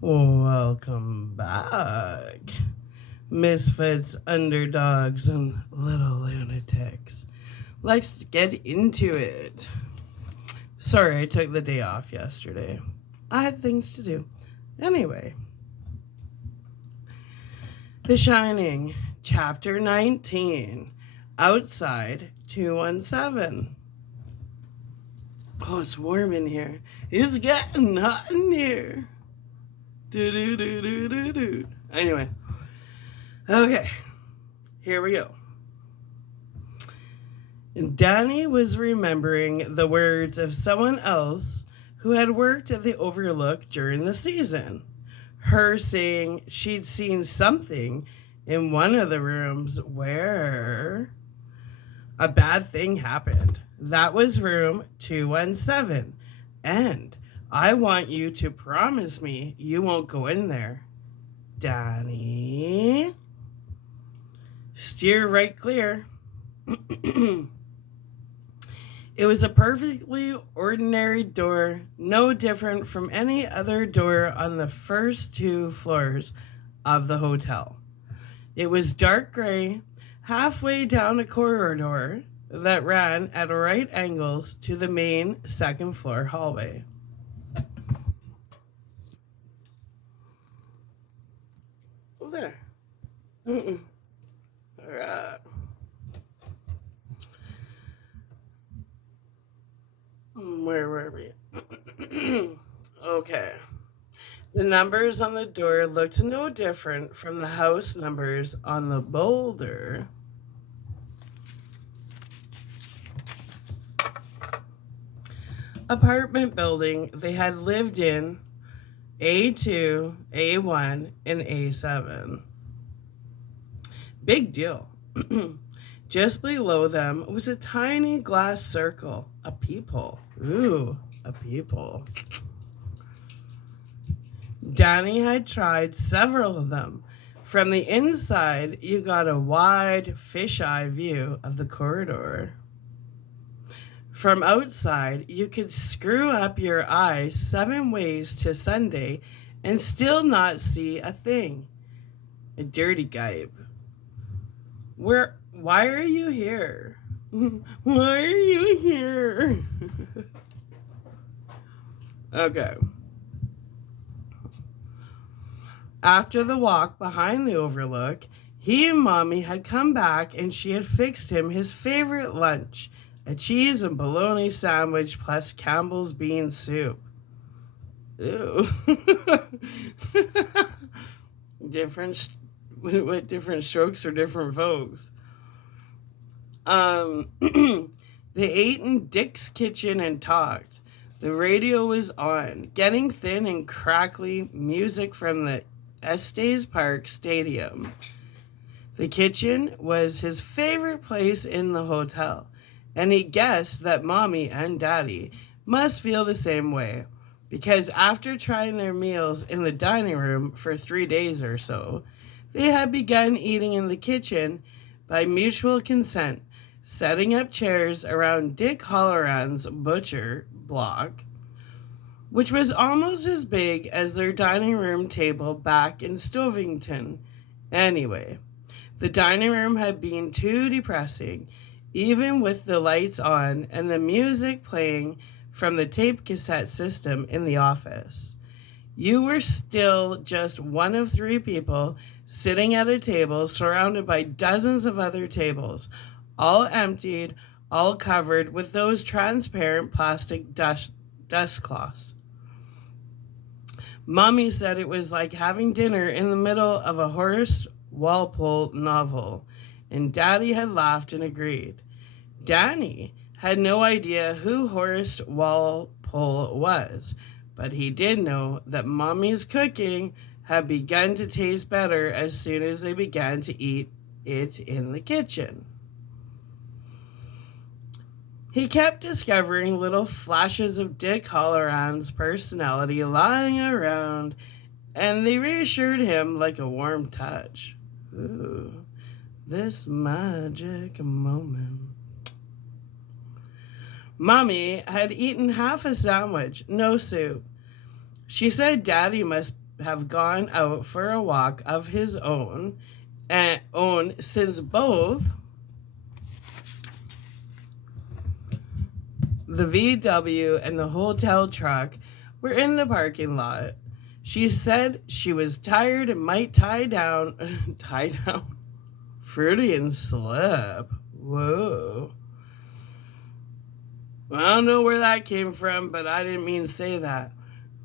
Welcome back, misfits, underdogs, and little lunatics. Let's get into it. Sorry, I took the day off yesterday. I had things to do. Anyway, The Shining, Chapter 19, Outside 217. Oh, it's warm in here. It's getting hot in here. Do do do do do do. Anyway, okay, here we go. Danny was remembering the words of someone else who had worked at the Overlook during the season. Her saying she'd seen something in one of the rooms where a bad thing happened. That was room 217. And I want you to promise me you won't go in there. Danny. Steer right clear. It was a perfectly ordinary door, no different from any other door on the first two floors of the hotel. It was dark gray, halfway down a corridor that ran at right angles to the main second floor hallway. Oh, there. Mm-mm. All right. Where were we? Okay. The numbers on the door looked no different from the house numbers on the boulder. Apartment building they had lived in, A2, A1, and A7. Big deal. Just below them was a tiny glass circle, a peephole. Ooh, a peephole. Danny had tried several of them. From the inside, you got a wide fisheye view of the corridor. From outside, you could screw up your eyes 7 ways to Sunday and still not see a thing. A dirty gibe. Why are you here? Why are you here? Okay. After the walk behind the Overlook, he and Mommy had come back and she had fixed him his favorite lunch, a cheese and bologna sandwich plus Campbell's bean soup. Ew. different with different strokes for different folks. They ate in Dick's kitchen and talked. The radio was on, getting thin and crackly music from the Estes Park Stadium. The kitchen was his favorite place in the hotel, and he guessed that Mommy and Daddy must feel the same way, because after trying their meals in the dining room for 3 days or so, they had begun eating in the kitchen by mutual consent, setting up chairs around Dick Halloran's butcher block, which was almost as big as their dining room table back in Stovington. Anyway, the dining room had been too depressing, even with the lights on and the music playing from the tape cassette system in the office. You were still just one of 3 people sitting at a table surrounded by dozens of other tables, all emptied, all covered with those transparent plastic dust cloths. Mommy said it was like having dinner in the middle of a Horace Walpole novel, and Daddy had laughed and agreed. Danny had no idea who Horace Walpole was, but he did know that Mommy's cooking had begun to taste better as soon as they began to eat it in the kitchen. He kept discovering little flashes of Dick Halloran's personality lying around, and they reassured him like a warm touch. Ooh, this magic moment. Mommy had eaten half a sandwich, no soup. She said Daddy must have gone out for a walk of his own since both the VW and the hotel truck were in the parking lot. She said she was tired and might tie down, tie down, Freudian slip. Whoa. I don't know where that came from, but I didn't mean to say that.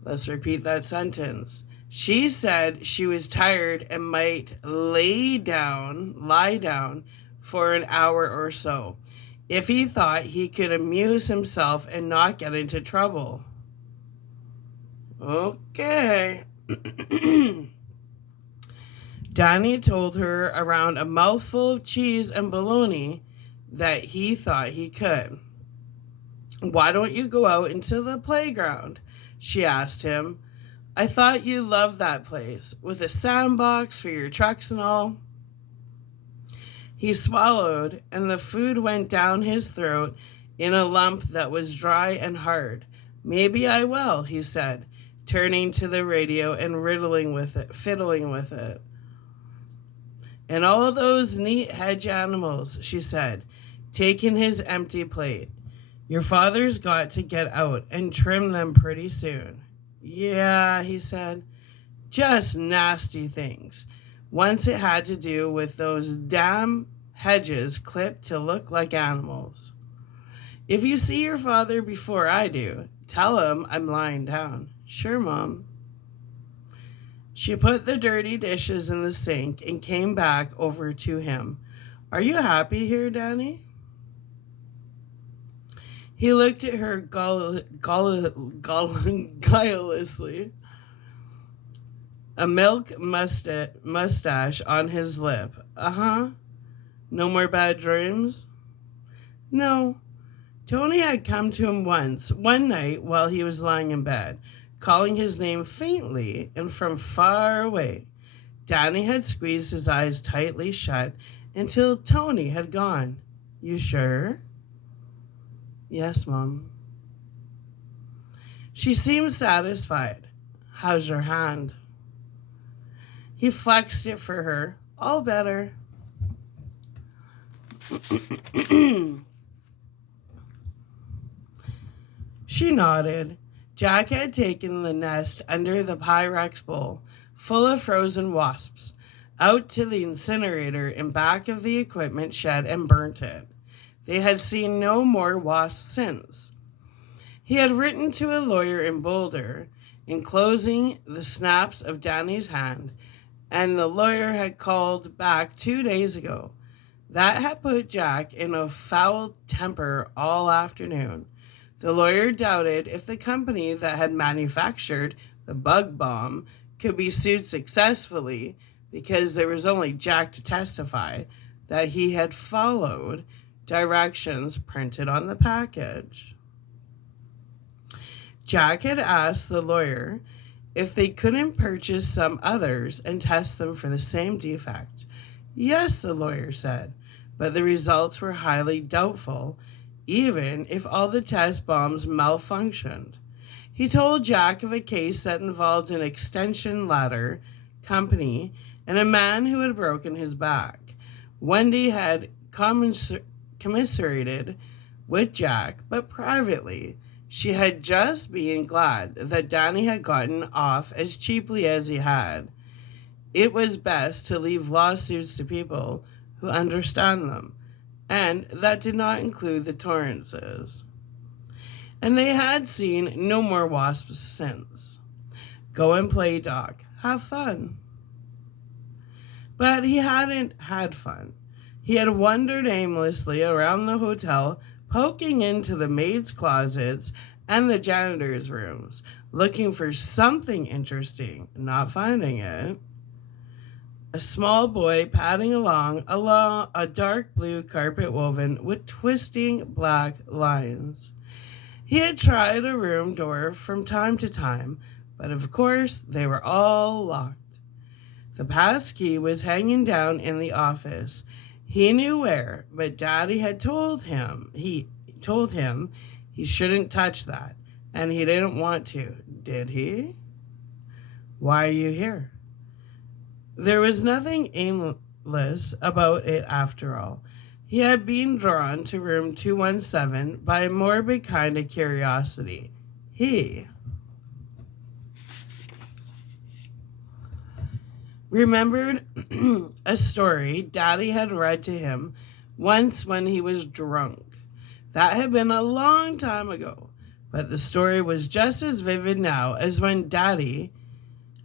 Let's repeat that sentence. She said she was tired and might lie down for an hour or so, if he thought he could amuse himself and not get into trouble. Okay. Danny told her around a mouthful of cheese and bologna that he thought he could. Why don't you go out into the playground? She asked him. I thought you loved that place, with a sandbox for your trucks and all. He swallowed, and the food went down his throat in a lump that was dry and hard. Maybe I will, he said, turning to the radio and fiddling with it. And all those neat hedge animals, she said, taking his empty plate. Your father's got to get out and trim them pretty soon. Yeah, he said, just nasty things. Once it had to do with those damn hedges clipped to look like animals. If you see your father before I do, tell him I'm lying down. Sure, Mom. She put the dirty dishes in the sink and came back over to him. Are you happy here, Danny? He looked at her guilelessly, a milk mustache on his lip. Uh-huh. No more bad dreams? No. Tony had come to him one night while he was lying in bed, calling his name faintly and from far away. Danny had squeezed his eyes tightly shut until Tony had gone. You sure? Yes, Mom. She seemed satisfied. How's your hand? He flexed it for her. All better. She nodded. Jack had taken the nest under the Pyrex bowl, full of frozen wasps, out to the incinerator in back of the equipment shed and burnt it. They had seen no more wasps since. He had written to a lawyer in Boulder, enclosing the snaps of Danny's hand, and the lawyer had called back 2 days ago. That had put Jack in a foul temper all afternoon. The lawyer doubted if the company that had manufactured the bug bomb could be sued successfully because there was only Jack to testify that he had followed directions printed on the package. Jack had asked the lawyer if they couldn't purchase some others and test them for the same defect. Yes, the lawyer said, but the results were highly doubtful, even if all the test bombs malfunctioned. He told Jack of a case that involved an extension ladder company and a man who had broken his back. Wendy had commiserated with Jack, but privately. She had just been glad that Danny had gotten off as cheaply as he had. It was best to leave lawsuits to people who understand them, and that did not include the Torrances. And they had seen no more wasps since. Go and play, Doc. Have fun. But he hadn't had fun. He had wandered aimlessly around the hotel, poking into the maids' closets and the janitor's rooms, looking for something interesting, not finding it. A small boy padding along a dark blue carpet woven with twisting black lines. He had tried a room door from time to time, but of course they were all locked. The pass key was hanging down in the office. He knew where, but Daddy had told him he shouldn't touch that, and he didn't want to, did he? Why are you here? There was nothing aimless about it after all. He had been drawn to room 217 by a morbid kind of curiosity. He remembered a story Daddy had read to him once when he was drunk. That had been a long time ago, but the story was just as vivid now as when Daddy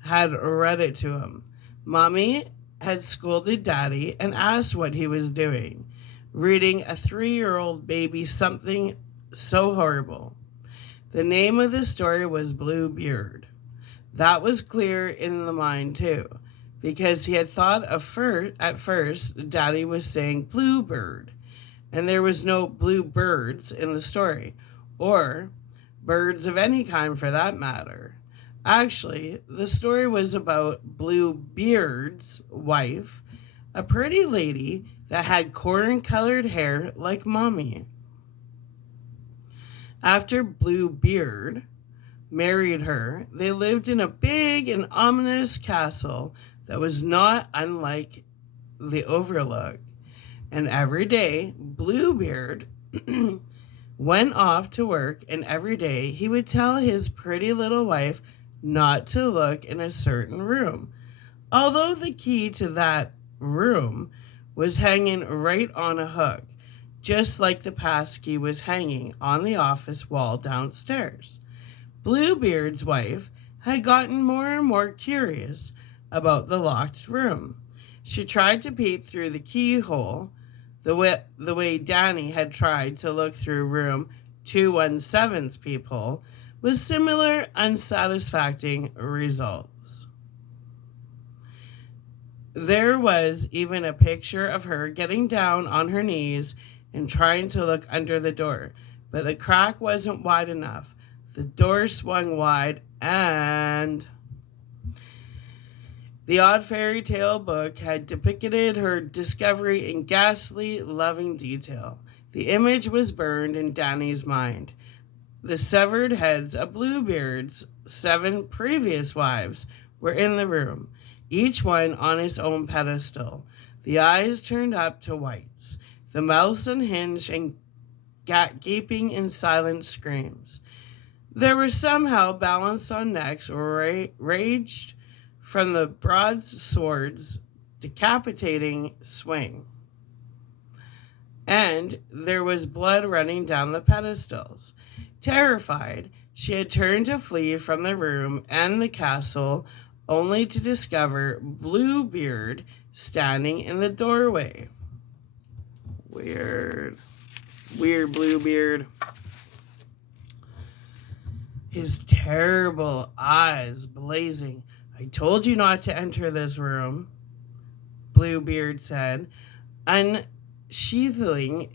had read it to him. Mommy had scolded Daddy and asked what he was doing, reading a 3-year-old baby something so horrible. The name of the story was Bluebeard. That was clear in the mind too, because he had thought at first Daddy was saying bluebird, and there was no bluebirds in the story, or birds of any kind for that matter. Actually, the story was about Bluebeard's wife, a pretty lady that had corn-colored hair like Mommy. After Bluebeard married her, they lived in a big and ominous castle that was not unlike the Overlook. And every day, Bluebeard went off to work, and every day he would tell his pretty little wife not to look in a certain room, although the key to that room was hanging right on a hook, just like the passkey was hanging on the office wall downstairs. Bluebeard's wife had gotten more and more curious about the locked room. She tried to peep through the keyhole the way Danny had tried to look through room 217's peephole, with similar unsatisfactory results. There was even a picture of her getting down on her knees and trying to look under the door, but the crack wasn't wide enough. The door swung wide, and the odd fairy tale book had depicted her discovery in ghastly, loving detail. The image was burned in Danny's mind. The severed heads of Bluebeard's 7 previous wives were in the room, each one on its own pedestal, the eyes turned up to whites, the mouths unhinged and gaping in silent screams. They were somehow balanced on necks raged from the broadsword's decapitating swing. And there was blood running down the pedestals. Terrified, she had turned to flee from the room and the castle, only to discover Bluebeard standing in the doorway. Weird Bluebeard. His terrible eyes blazing. "I told you not to enter this room," Bluebeard said, unsheathing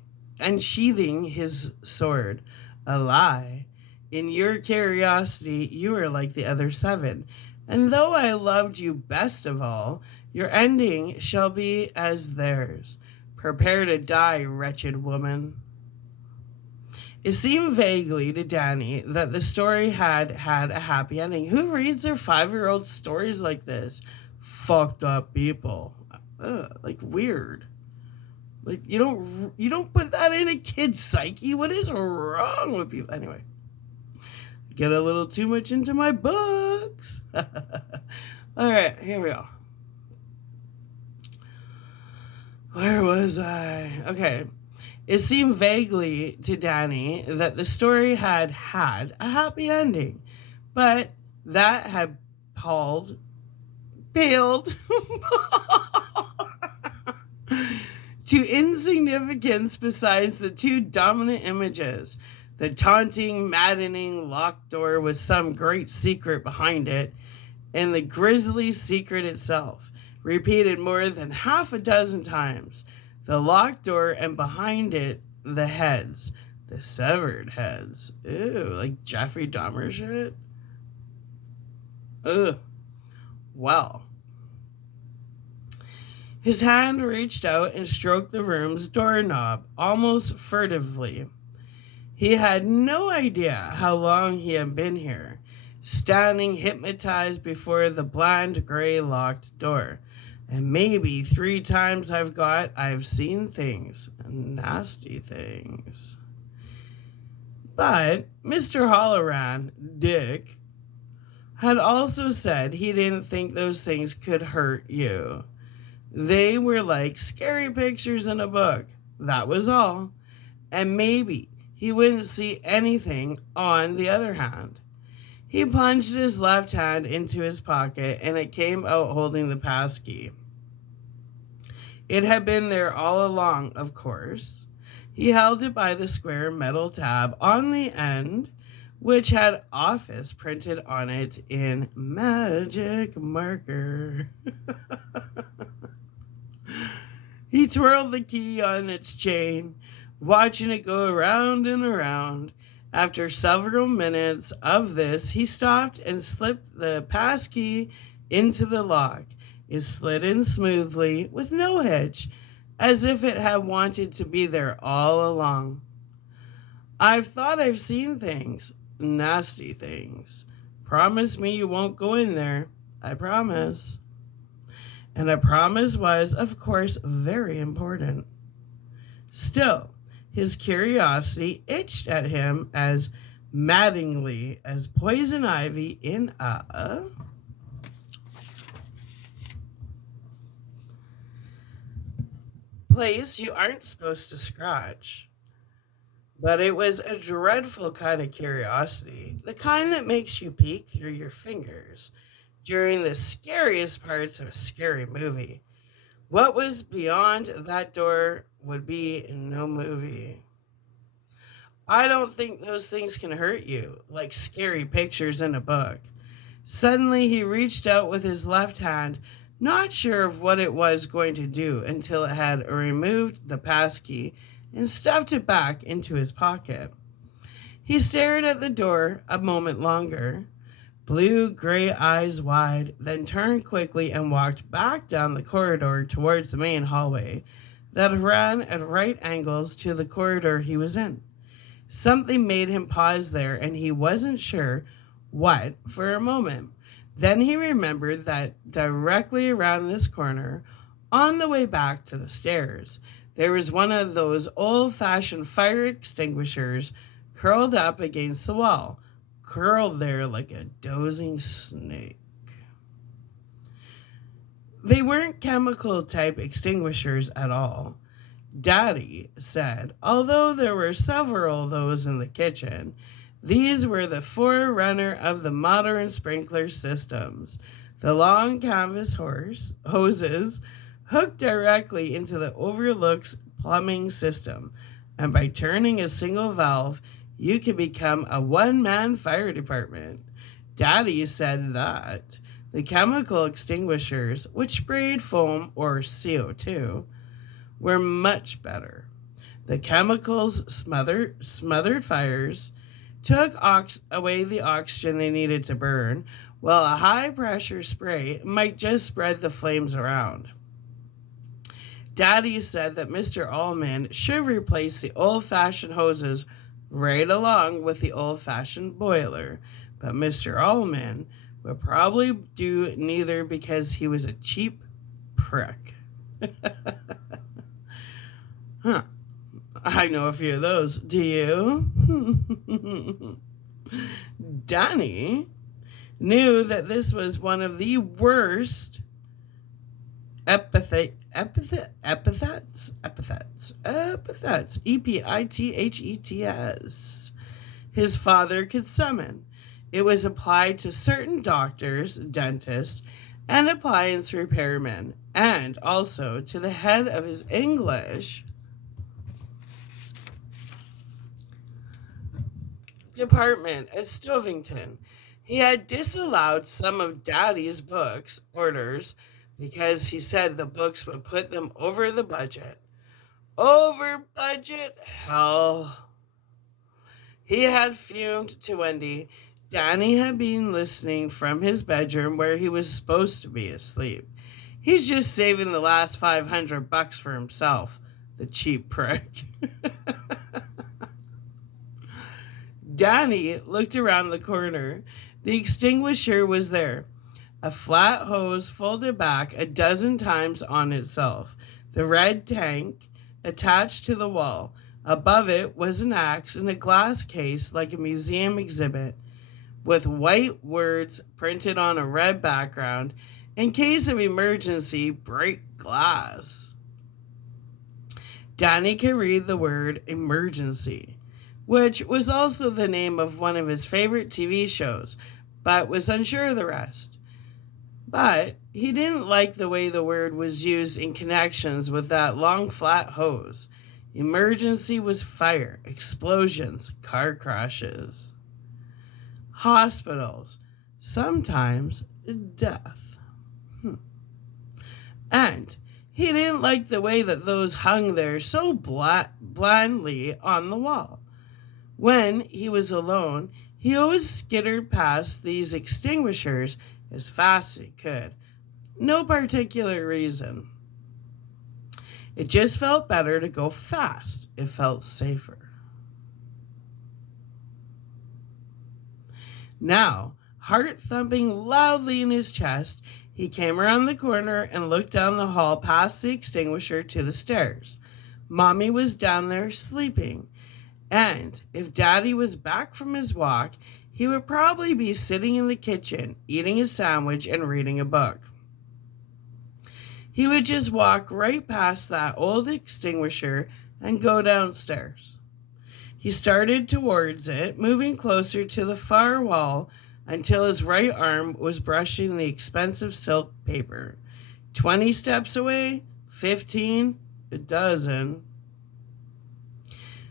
his sword. "A lie. In your curiosity, you are like the other 7. And though I loved you best of all, your ending shall be as theirs. Prepare to die, wretched woman." It seemed vaguely to Danny that the story had a happy ending. Who reads their 5-year-old stories like this? Fucked up people. Like weird. Like you don't put that in a kid's psyche. What is wrong with people? Anyway, get a little too much into my books. All right, here we go. Where was I? Okay. It seemed vaguely to Danny that the story had a happy ending, but that had paled to insignificance besides the 2 dominant images. The taunting, maddening locked door with some great secret behind it, and the grisly secret itself, repeated more than half a dozen times. The locked door, and behind it, the heads. The severed heads. Ew, like Jeffrey Dahmer shit. Ugh. Well. His hand reached out and stroked the room's doorknob, almost furtively. He had no idea how long he had been here. standing hypnotized before the bland gray locked door. And maybe 3 times I've seen things, nasty things. But Mr. Halloran, Dick, had also said he didn't think those things could hurt you. They were like scary pictures in a book. That was all. And maybe he wouldn't see anything on the other hand. He plunged his left hand into his pocket and it came out holding the passkey. It had been there all along, of course. He held it by the square metal tab on the end, which had office printed on it in magic marker. He twirled the key on its chain, watching it go around and around. After several minutes of this, he stopped and slipped the passkey into the lock. It slid in smoothly, with no hitch, as if it had wanted to be there all along. I've thought I've seen things, nasty things. Promise me you won't go in there. I promise. And a promise was, of course, very important. Still, his curiosity itched at him as maddeningly as poison ivy in a place you aren't supposed to scratch. But it was a dreadful kind of curiosity, the kind that makes you peek through your fingers during the scariest parts of a scary movie. What was beyond that door would be in no movie. I don't think those things can hurt you, like scary pictures in a book. Suddenly he reached out with his left hand, not sure of what it was going to do until it had removed the passkey and stuffed it back into his pocket. He stared at the door a moment longer, blue-gray eyes wide, then turned quickly and walked back down the corridor towards the main hallway that ran at right angles to the corridor he was in. Something made him pause there, and he wasn't sure what for a moment. Then he remembered that directly around this corner, on the way back to the stairs, there was one of those old-fashioned fire extinguishers curled up against the wall, curled there like a dozing snake. They weren't chemical type extinguishers at all, Daddy said, although there were several of those in the kitchen. These were the forerunner of the modern sprinkler systems. The long canvas hoses hooked directly into the overlook's plumbing system, and by turning a single valve, you could become a one-man fire department. Daddy said that the chemical extinguishers, which sprayed foam or CO2, were much better. The chemicals smothered fires, took away the oxygen they needed to burn, while a high-pressure spray might just spread the flames around. Daddy said that Mr. Allman should replace the old-fashioned hoses right along with the old-fashioned boiler, but Mr. Allman would probably do neither because he was a cheap prick. Huh. I know a few of those. Do you? Danny knew that this was one of the worst epithets, epithets, his father could summon. It was applied to certain doctors, dentists, and appliance repairmen, and also to the head of his English department at Stovington. He had disallowed some of Daddy's books orders because he said the books would put them over the budget. Over budget? Hell. He had fumed to Wendy. Danny had been listening from his bedroom where he was supposed to be asleep. He's just saving the last $500 for himself, the cheap prick. Danny looked around the corner. The extinguisher was there, a flat hose folded back a dozen times on itself, the red tank attached to the wall. Above it was an axe in a glass case like a museum exhibit, with white words printed on a red background. In case of emergency, break glass. Danny could read the word emergency, which was also the name of one of his favorite TV shows, but was unsure of the rest. But he didn't like the way the word was used in connections with that long flat hose. Emergency was fire, explosions, car crashes, hospitals, sometimes death. And he didn't like the way that those hung there so blandly on the wall. When he was alone, he always skittered past these extinguishers as fast as he could. No particular reason. It just felt better to go fast. It felt safer. Now, heart thumping loudly in his chest, he came around the corner and looked down the hall past the extinguisher to the stairs. Mommy was down there sleeping. And if Daddy was back from his walk, he would probably be sitting in the kitchen, eating a sandwich and reading a book. He would just walk right past that old extinguisher and go downstairs. He started towards it, moving closer to the far wall until his right arm was brushing the expensive silk paper. 20 steps away, 15, a dozen.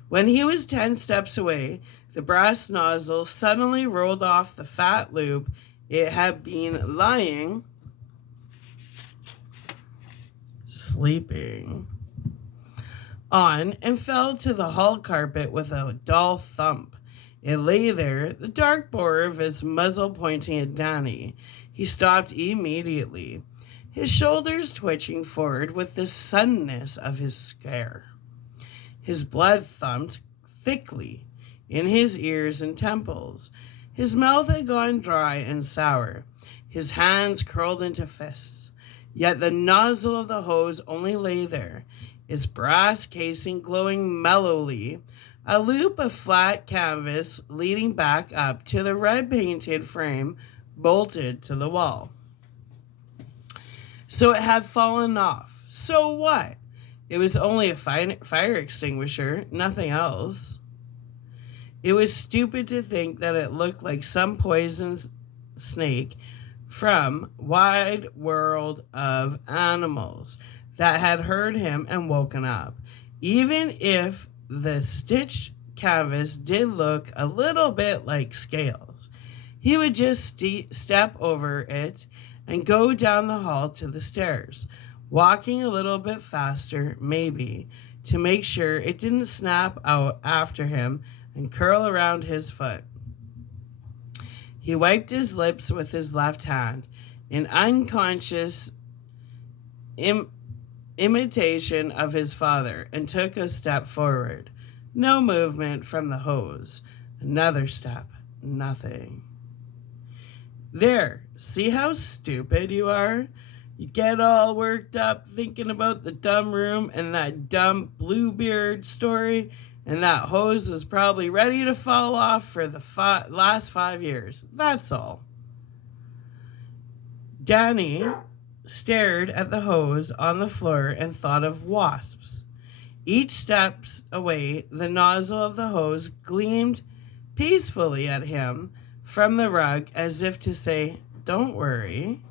When he was 10 steps away, the brass nozzle suddenly rolled off the fat loop it had been lying, sleeping on, and fell to the hall carpet with a dull thump. It lay there, the dark bore of its muzzle pointing at Danny. He stopped immediately, his shoulders twitching forward with the suddenness of his scare. His blood thumped thickly in his ears and temples. His mouth had gone dry and sour. His hands curled into fists. Yet the nozzle of the hose only lay there, its brass casing glowing mellowly, a loop of flat canvas leading back up to the red-painted frame bolted to the wall. So it had fallen off. So what? It was only a fire extinguisher, nothing else. It was stupid to think that it looked like some poison snake from Wide World of Animals that had heard him and woken up. Even if the stitched canvas did look a little bit like scales, he would just step over it and go down the hall to the stairs, walking a little bit faster, maybe, to make sure it didn't snap out after him and curl around his foot. He wiped his lips with his left hand, in unconscious imitation of his father, and took a step forward. No movement from the hose. Another step. Nothing. There, see how stupid you are? You get all worked up thinking about the dumb room and that dumb Bluebeard story, and that hose was probably ready to fall off for the last 5 years. That's all. Danny stared at the hose on the floor and thought of wasps. Each step away, the nozzle of the hose gleamed peacefully at him from the rug as if to say, "Don't worry.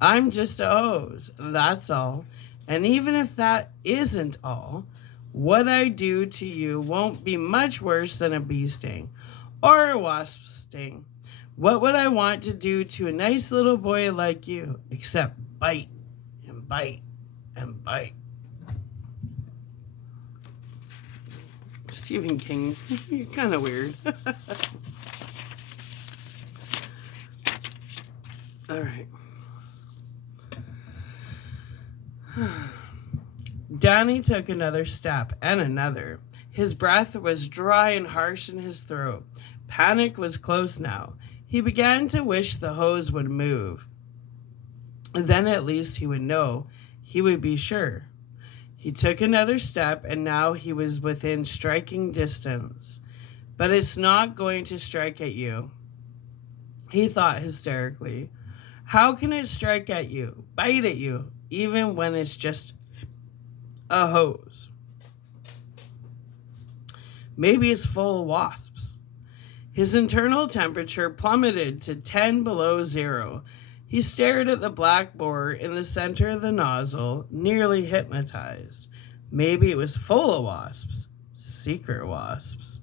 I'm just a hose, that's all. And even if that isn't all, what I do to you won't be much worse than a bee sting or a wasp sting. What would I want to do to a nice little boy like you, except bite and bite and bite?" Stephen King, you're kind of weird. All right. Danny took another step and another. His breath was dry and harsh in his throat. Panic was close now. He began to wish the hose would move. Then at least he would know. He would be sure. He took another step, and now he was within striking distance. But it's not going to strike at you, he thought hysterically. How can it strike at you, bite at you, even when it's just a hose? Maybe it's full of wasps. His internal temperature plummeted to 10 below zero. He stared at the black bore in the center of the nozzle, nearly hypnotized. Maybe it was full of wasps, secret wasps.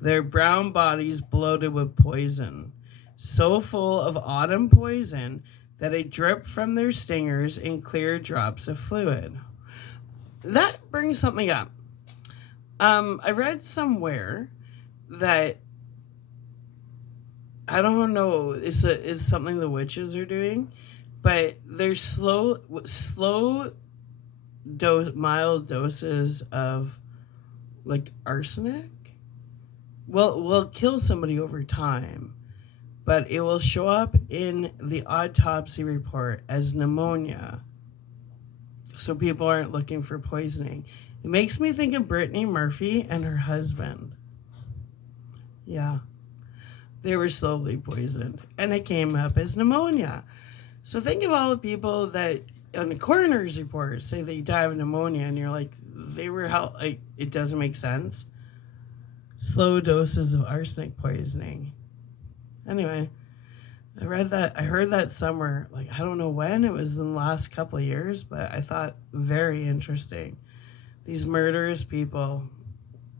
Their brown bodies bloated with poison, so full of autumn poison that it dripped from their stingers in clear drops of fluid. That brings something up. I read somewhere that, I don't know, it's something the witches are doing, but there's mild doses of like arsenic will kill somebody over time, but it will show up in the autopsy report as pneumonia. So people aren't looking for poisoning. It makes me think of Brittany Murphy and her husband. Yeah. They were slowly poisoned, and it came up as pneumonia. So think of all the people that on the coroner's report say they died of pneumonia, and you're like, they were like, it doesn't make sense. Slow doses of arsenic poisoning. Anyway, I heard that somewhere, like, I don't know when, it was in the last couple of years, but I thought very interesting. These murderous people,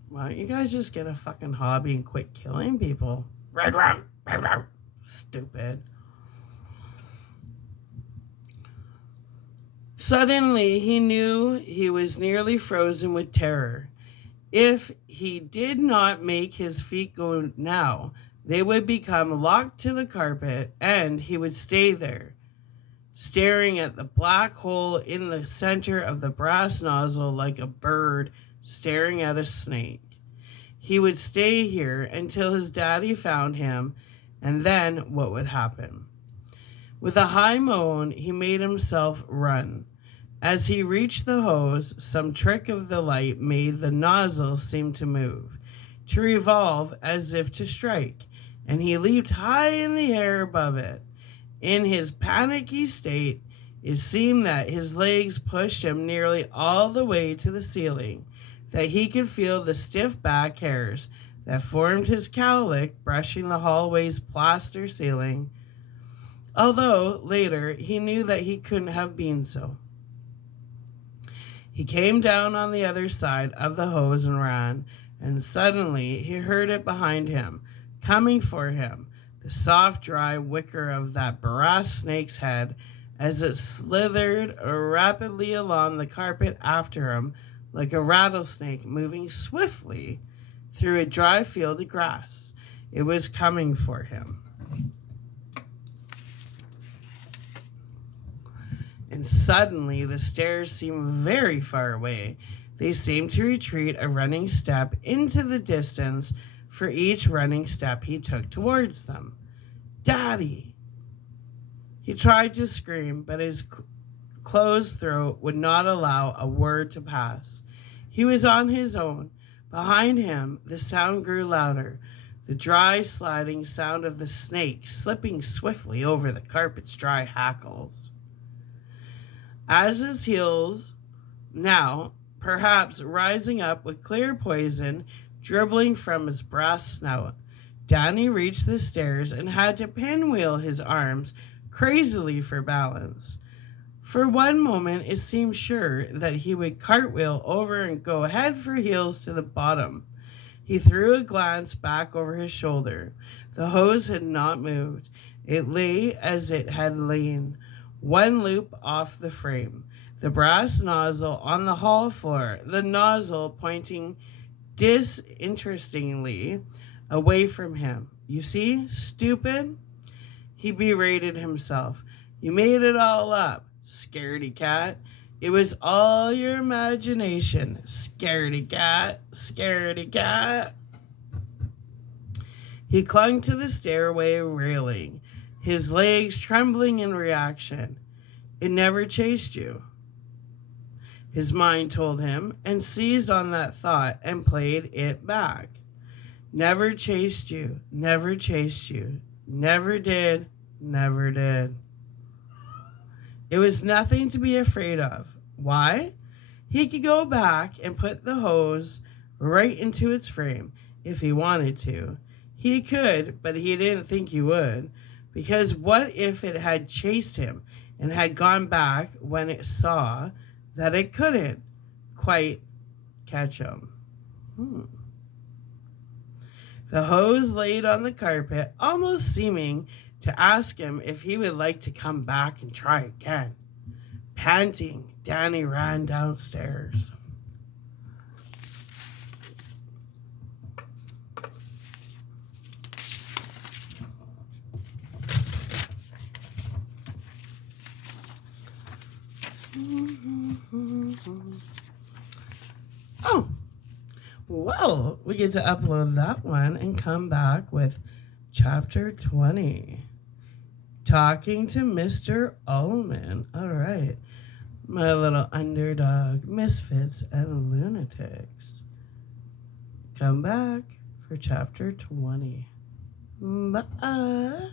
why don't you guys just get a fucking hobby and quit killing people? Stupid. Suddenly, he knew he was nearly frozen with terror. If he did not make his feet go now, they would become locked to the carpet, and he would stay there, staring at the black hole in the center of the brass nozzle like a bird staring at a snake. He would stay here until his daddy found him, and then what would happen? With a high moan, he made himself run. As he reached the hose, some trick of the light made the nozzle seem to move, to revolve as if to strike, and he leaped high in the air above it. In his panicky state, it seemed that his legs pushed him nearly all the way to the ceiling, that he could feel the stiff back hairs that formed his cowlick brushing the hallway's plaster ceiling, although later he knew that he couldn't have been so. He came down on the other side of the hose and ran, and suddenly he heard it behind him, coming for him, the soft, dry wicker of that brass snake's head as it slithered rapidly along the carpet after him like a rattlesnake moving swiftly through a dry field of grass. It was coming for him. And suddenly the stairs seemed very far away. They seemed to retreat a running step into the distance for each running step he took towards them. Daddy! He tried to scream, but his closed throat would not allow a word to pass. He was on his own. Behind him, the sound grew louder, the dry, sliding sound of the snake slipping swiftly over the carpet's dry hackles. As his heels, now, perhaps rising up with clear poison dribbling from his brass snout, Danny reached the stairs and had to pinwheel his arms crazily for balance. For one moment, it seemed sure that he would cartwheel over and go head for heels to the bottom. He threw a glance back over his shoulder. The hose had not moved. It lay as it had lain, one loop off the frame, the brass nozzle on the hall floor, the nozzle pointing disinterestingly away from him. You see, stupid? He berated himself. You made it all up, scaredy cat. It was all your imagination, scaredy cat, scaredy cat. He clung to the stairway railing, his legs trembling in reaction. It never chased you, his mind told him, and seized on that thought and played it back. Never chased you, never chased you, never did, never did. It was nothing to be afraid of. Why? He could go back and put the hose right into its frame if he wanted to. He could, but he didn't think he would, because what if it had chased him and had gone back when it saw that it couldn't quite catch him? The hose laid on the carpet, almost seeming to ask him if he would like to come back and try again. Panting, Danny ran downstairs. Oh, well, we get to upload that one and come back with chapter 20. Talking to Mr. Ullman. All right. My little underdog misfits and lunatics. Come back for chapter 20. Bye.